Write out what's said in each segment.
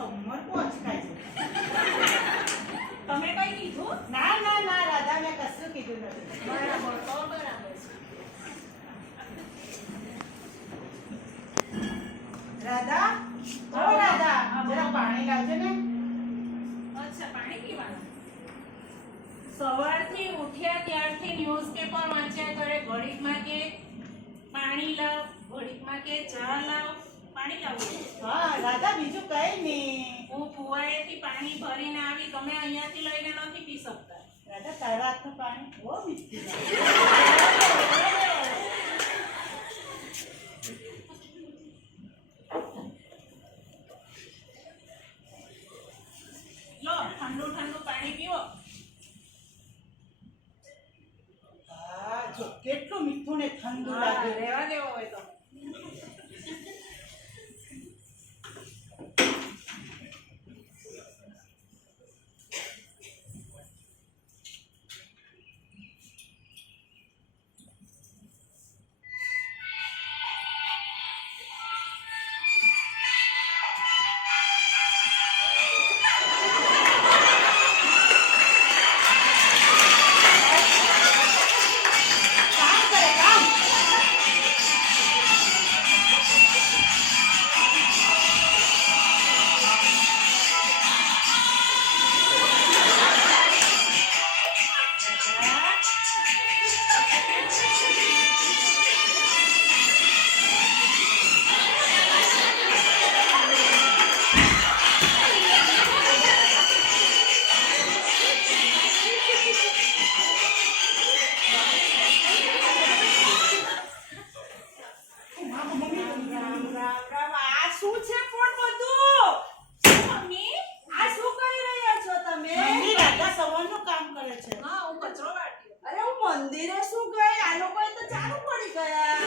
કમર પહોંચકાય છે. તમે કઈ કીધું? ના ના ના રાધા, મેં કશું કીધું નથી. બરાબર, તો બરાબર છે. રાધા, ઓ રાધા, જરા પાણી લાવજે ને. અચ્છા, પાણી પીવાનું. સવારથી ઉઠ્યા ત્યારથી ન્યૂઝપેપર વાંચ્યા કરે, ઘડીકમાં કે પાણી લાવ, ઘડીકમાં કે ચા લાવ. પાણી લાવું. હા રાધા, બીજું કઈ નહીં. હું કુવાએથી પાણી ભરીને આવી, તમે અહીંયાથી લઈને નથી પી શકતા. રાધા, તારા હાથનું પાણી બહુ મીઠું છે. લો, ઠંડુ ઠંડુ પાણી પીવો. હા, જો કેટલું મીઠું ને ઠંડુ હા, લાગે. રહેવા દેવો હોય તો. કામ કરે, કામ. રામ રામ રામ. આ શું છે પણ બધું? મમ્મી, આ શું કરી રહ્યા છો તમે? મમ્મી, રાધા સવારનું કામ કરે છે. હા, હું કચરો વાટ્યો. અરે હું મંદિરે શું ગઈ? આ લોકોએ તો ચાલુ પડી ગયા.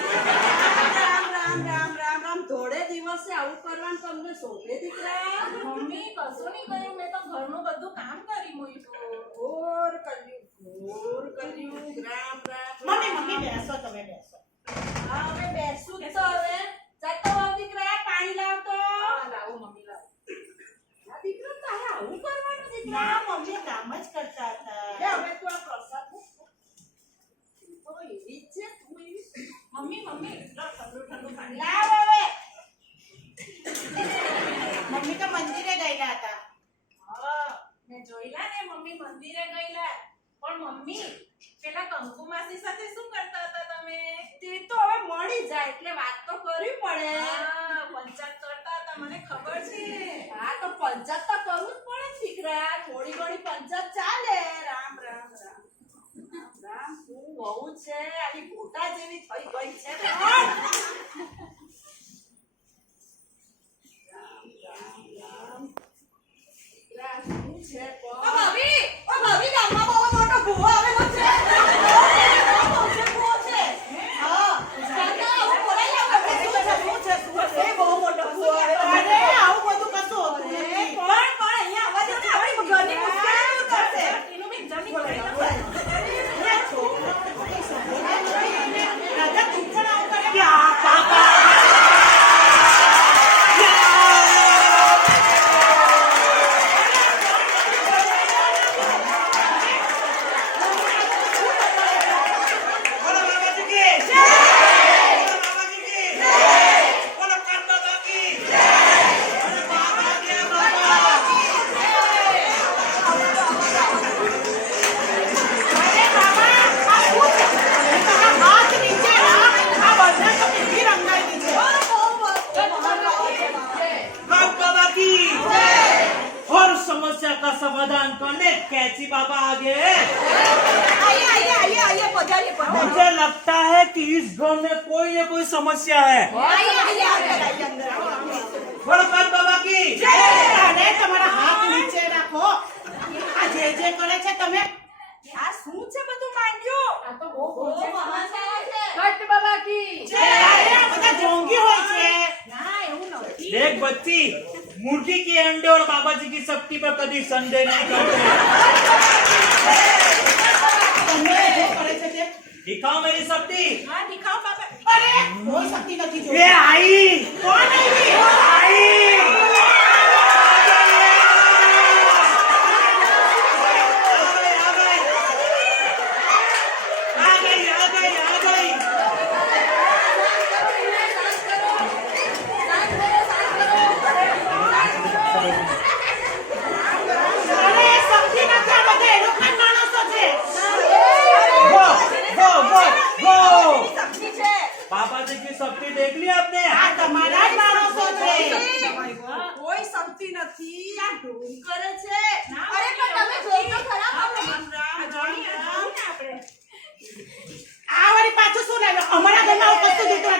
રામ રામ રામ રામ રામ. ધોળે દિવસે આવું કરવાનું તમને શોભે દીકરા? મમ્મી, કશું નહીં કર્યું, મેં તો ઘરનું બધું કામ કરી મૂક્યું. ઘોર કર્યું, ઘોર કર્યું. રામ રામ મમ્મી, મમ્મી બેસો, તમે બેસો. હા, હવે બેસું જ તો હવે. જતો હોવ દીકરા, પાણી લાવતો. હા, લાવો મમ્મી, લાવો. આ દીકરા તારે આવું કરવાનું દીકરા? ના મમ્મી, કામ જ કરતા લે હતા. હવે તું આ પ્રસાદ લે. તું તો એવી જ છે, તું એવી જ છે. મમ્મી, મમ્મી, લો, ઠંડુ ઠંડુ પાણી. લાવ હવે. મમ્મી તો મંદિરે ગયેલા હતા. હા, મેં જોઈલા ને મમ્મી મંદિરે ગયેલા. પણ મમ્મી, પેલા કંકુ માસી સાથે શું કરતા હતા તમે? તે તો હવે મળી જાય એટલે વાત તો કરવી પડે. હા, પંચાયત કરતા હતા, મને ખબર છે. હા તો પંચાયત તો કરવું જ પડે ને દીકરા. થોડી ઘણી પંચાયત ચાલે. રામ રામ રામ રામ રામ. શું વહુ છે, આની ગોટા જેવી થઈ ગઈ છે પણ. રામ રામ રામ. દીકરા શું છે પણ? ઓ ભાભી ગામમાં બહુ મોટો ભૂવો આવેલો છે. બહુ છે, ભૂવો છે. હા, કાકા, આવું બોલાય ના કરે. શું છે, શું છે, શું છે? એ બહુ મોટો ભૂવો આવેલો છે. અરે, આવું બધું કશું હોતું નથી. પણ અહીંયા આવવા દો ને, આપણી ઘરની મુશ્કેલી દૂર કરશે. એનું બી જમી બોલાય, કરી બોલાય. અરે, છોકરાઓને કોઈ સમજે નહીં. રાધા, તું પણ આવું કરે? ક્યાં પાપા? બોલો બાબાજી કી જય! બોલો બાબાજી કી જય! બોલો કાકા કી જય! બોલો બાબા કે બાબા! અરે બાબા, આ શું છે? તારા હાથ નીચે રાખ. આ બંને તો કેટલી રંગાઈ છે. बाबा की जय! और समस्या का समाधान करने कैची बाबा आगे आइए आइए आइए आइए पधारिए पधारिए मुझे लगता है कि इस घर में कोई न कोई समस्या है आइए आइए अंदर आइए अंदर आइए बोलो कान बाबा की જય! અરે, તમારા હાથ નીચે રાખો. આ જે કરે છે તમે. આ શું છે બધું માંગ્યું? આ તો બહુ મહાસાય છે. કટ બાબા કી જય! અરે, આ બધા ઢોંગી હોય છે. ના એવું નથી. देख बच्ची मुर्गी की अंडे और बाबा जी की शक्ति पर कभी संदेह नहीं करते તમે જે કરે છે તે. दिखाओ मेरी शक्ति હા, દિખાઓ બાબા. અરે, કોઈ શક્તિ નથી ये જોઈ. आई કોણ આવી? आई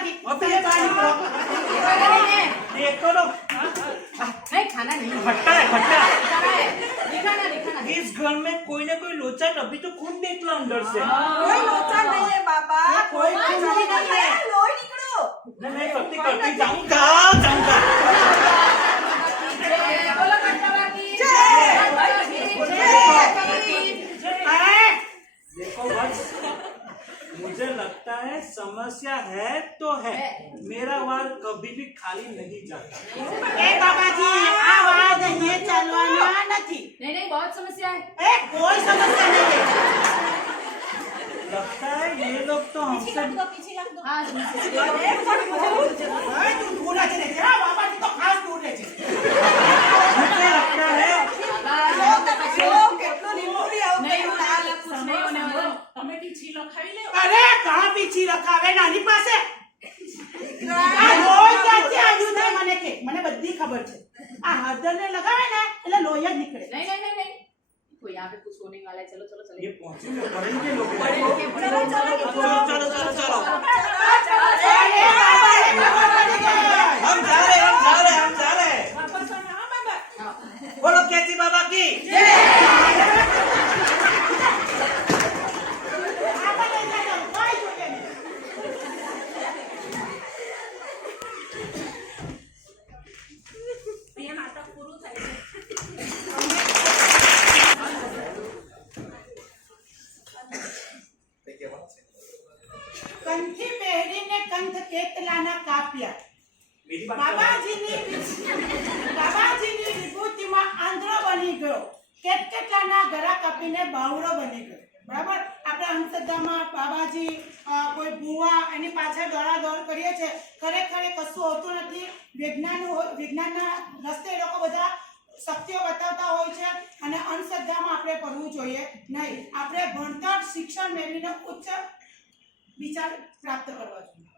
बाकी अबे चले बाहर निकलो। देखो लो नहीं खाना नहीं खट्टा है खट्टा दिखाना इस घर में कोई ना कोई लोचा अभी तो खून निकला अंदर से कोई लोचा नहीं है बाबा कोई लोचा खून नहीं नहीं है। है लोई निकलो मैं करती जाऊंगा जाऊंगा बोलो कंठा की देखो बस मुझे लगता है समस्या है तो है मेरा वार कभी भी खाली नहीं जाता ए बाबाजी आ वाद ये चलवाना નથી नहीं बहुत समस्या है ए कोई समस्या नहीं है लगता है ये लोग तो हमसे हाँ ए तू दूर रह जा बाबाजी तो खास दूर रह जा मुझे लगता है તમે પીછી લખાવી લે અરે કहाँ પીછી રખાવે નાની પાસે આ લોહી ક્યાંથી આવ્યું છે મને કે મને બધી ખબર છે આ હળદરને લગાવે ને એટલે લોહી જ નીકળે नहीं कोई यहाँ पे कुछ होने वाला है चलो ये पहुंचेंगे पढ़ेंगे लोग चलो चलो चलो चलो અરે બાબા એ ખબર પડી ગઈ हम जा रहे हम जा रहे हम जा रहे બાપા સોના હા બાબા बोलो कैची बाबा की આપણે લઈ જાઓ કોઈ જોઈએ નહીં અહીંયા નાટક પૂરું થાય છે કંઠી પહેરીને કંઠ કેતલાના કાપ્યા मेरी बात બાબાજીની વિભૂતિમાં આંધળો બની ગયો કેતકેટલાના ગળા કાપીને બાવળો બની ગયો બરાબર આપણે અંધશ્રદ્ધામાં બાબાજી કોઈ ભૂવા એની પાછળ દોડાદોડ કરીએ છે ખરેખર એ કશું હોતું નથી વિજ્ઞાનના રસ્તે એ લોકો બધા શક્તિઓ બતાવતા હોય છે અને અંધશ્રદ્ધામાં આપણે પડવું જોઈએ નહીં આપણે ભણતર શિક્ષણ મેળવીને ઉચ્ચ વિચાર પ્રાપ્ત કરવા જોઈએ